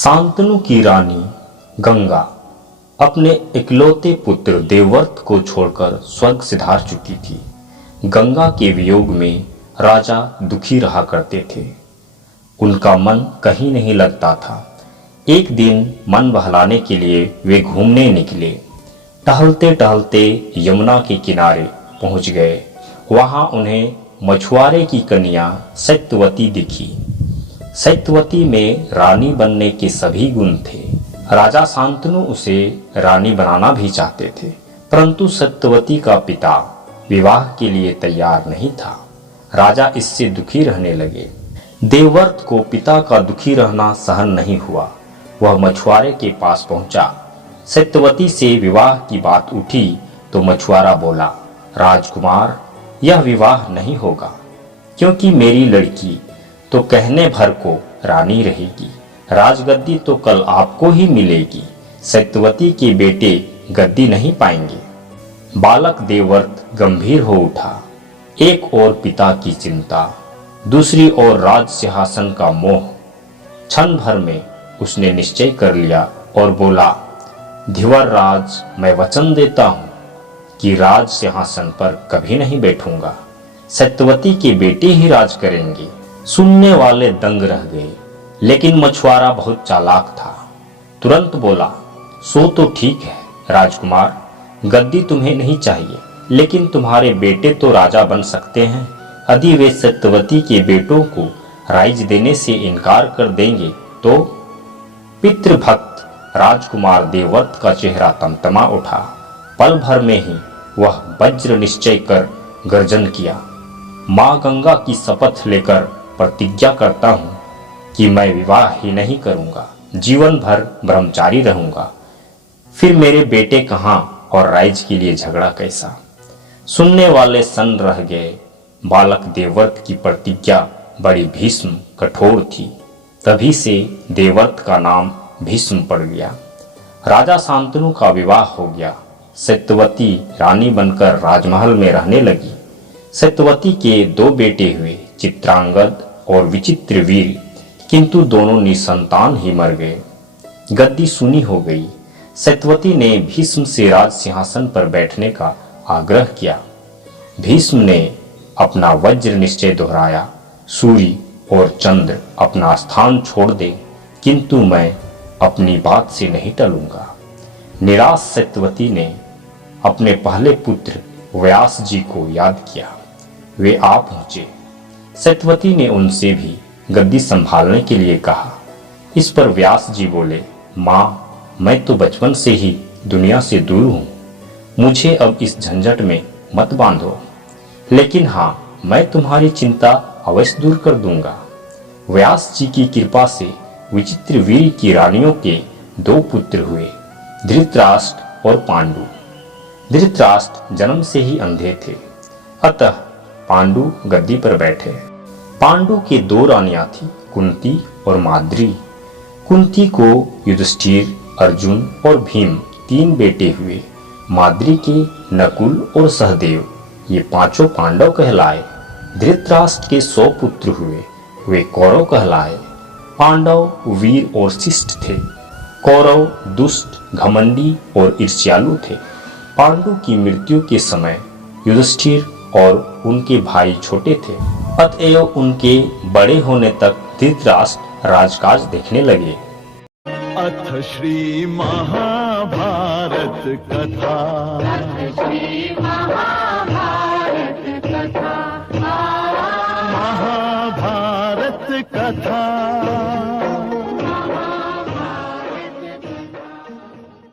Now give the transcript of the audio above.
शांतनु की रानी गंगा अपने इकलौते पुत्र देवव्रत को छोड़कर स्वर्ग सिधार चुकी थी। गंगा के वियोग में राजा दुखी रहा करते थे। उनका मन कहीं नहीं लगता था। एक दिन मन बहलाने के लिए वे घूमने निकले। टहलते टहलते यमुना के किनारे पहुंच गए। वहां उन्हें मछुआरे की कन्या सत्यवती दिखी। सत्यवती में रानी बनने के सभी गुण थे। राजा शांतनु उसे रानी बनाना भी चाहते थे, परंतु सत्यवती का पिता विवाह के लिए तैयार नहीं था। राजा इससे दुखी रहने लगे। देवव्रत को पिता का दुखी रहना सहन नहीं हुआ। वह मछुआरे के पास पहुंचा। सत्यवती से विवाह की बात उठी तो मछुआरा बोला, राजकुमार, यह विवाह नहीं होगा, क्योंकि मेरी लड़की तो कहने भर को रानी रहेगी। राजगद्दी तो कल आपको ही मिलेगी। सत्यवती के बेटे गद्दी नहीं पाएंगे। बालक देवव्रत गंभीर हो उठा। एक ओर पिता की चिंता, दूसरी ओर राज सिंहासन का मोह। क्षण भर में उसने निश्चय कर लिया और बोला, धिवर राज, मैं वचन देता हूं कि राज सिंहासन पर कभी नहीं बैठूंगा। सत्यवती के बेटे ही राज करेंगे। सुनने वाले दंग रह गए, लेकिन मछुआरा बहुत चालाक था। तुरंत बोला, सो तो ठीक है राजकुमार, गद्दी तुम्हें नहीं चाहिए, लेकिन तुम्हारे बेटे तो राजा बन सकते हैं। यदि वे सत्यवती के बेटों को राइज देने से इनकार कर देंगे तो। पितृभक्त राजकुमार देवव्रत का चेहरा तमतमा उठा। पल भर में ही वह वज्र निश्चय कर गर्जन किया, मां गंगा की शपथ लेकर प्रतिज्ञा करता हूं कि मैं विवाह ही नहीं करूंगा, जीवन भर ब्रह्मचारी रहूंगा। फिर मेरे बेटे कहां और राइज के लिए झगड़ा कैसा। सुनने वाले सन्न रह गए। बालक देवव्रत की प्रतिज्ञा बड़ी भीष्म कठोर थी। तभी से देवव्रत का नाम भीष्म पड़ गया। राजा शांतनु का विवाह हो गया। सत्यवती रानी बनकर राजमहल में रहने लगी। सत्यवती के दो बेटे हुए, चित्रांगद और विचित्रवीर, किंतु दोनों निसंतान ही मर गए। गद्दी सुनी हो गई। सत्यवती ने भीष्म से राज सिंहासन पर बैठने का आग्रह किया। भीष्म ने अपना वज्र निश्चय दोहराया, सूर्य और चंद्र अपना स्थान छोड़ दे, किंतु मैं अपनी बात से नहीं टलूंगा। निराश सत्यवती ने अपने पहले पुत्र व्यास जी को याद किया। वे आ पहुंचे। सत्यवती ने उनसे भी गद्दी संभालने के लिए कहा। इस पर व्यास जी बोले, मां, मैं तो बचपन से ही दुनिया से दूर हूं, मुझे अब इस झंझट में मत बांधो। लेकिन हां, मैं तुम्हारी चिंता अवश्य दूर कर दूंगा। व्यास जी की कृपा से विचित्रवीर की रानियों के दो पुत्र हुए, धृतराष्ट्र और पांडु। धृतराष्ट्र जन्म से ही अंधे थे, अतः पांडु गद्दी पर बैठे। पांडु के दो रानियां थी, कुंती और माद्री। कुंती को युधिष्ठिर, अर्जुन और भीम तीन बेटे हुए। माद्री के नकुल और सहदेव, ये पांचों पांडव कहलाए। धृतराष्ट्र के 100 पुत्र हुए, वे कौरव कहलाए। पांडव वीर और शिष्ट थे, कौरव दुष्ट, घमंडी और ईर्ष्यालु थे। पांडु की मृत्यु के समय युधिष्ठिर और उनके भाई छोटे थे, अतएव उनके बड़े होने तक धृतराष्ट्र राजकाज देखने लगे। अथ श्री महाभारत कथा। महाभारत कथा।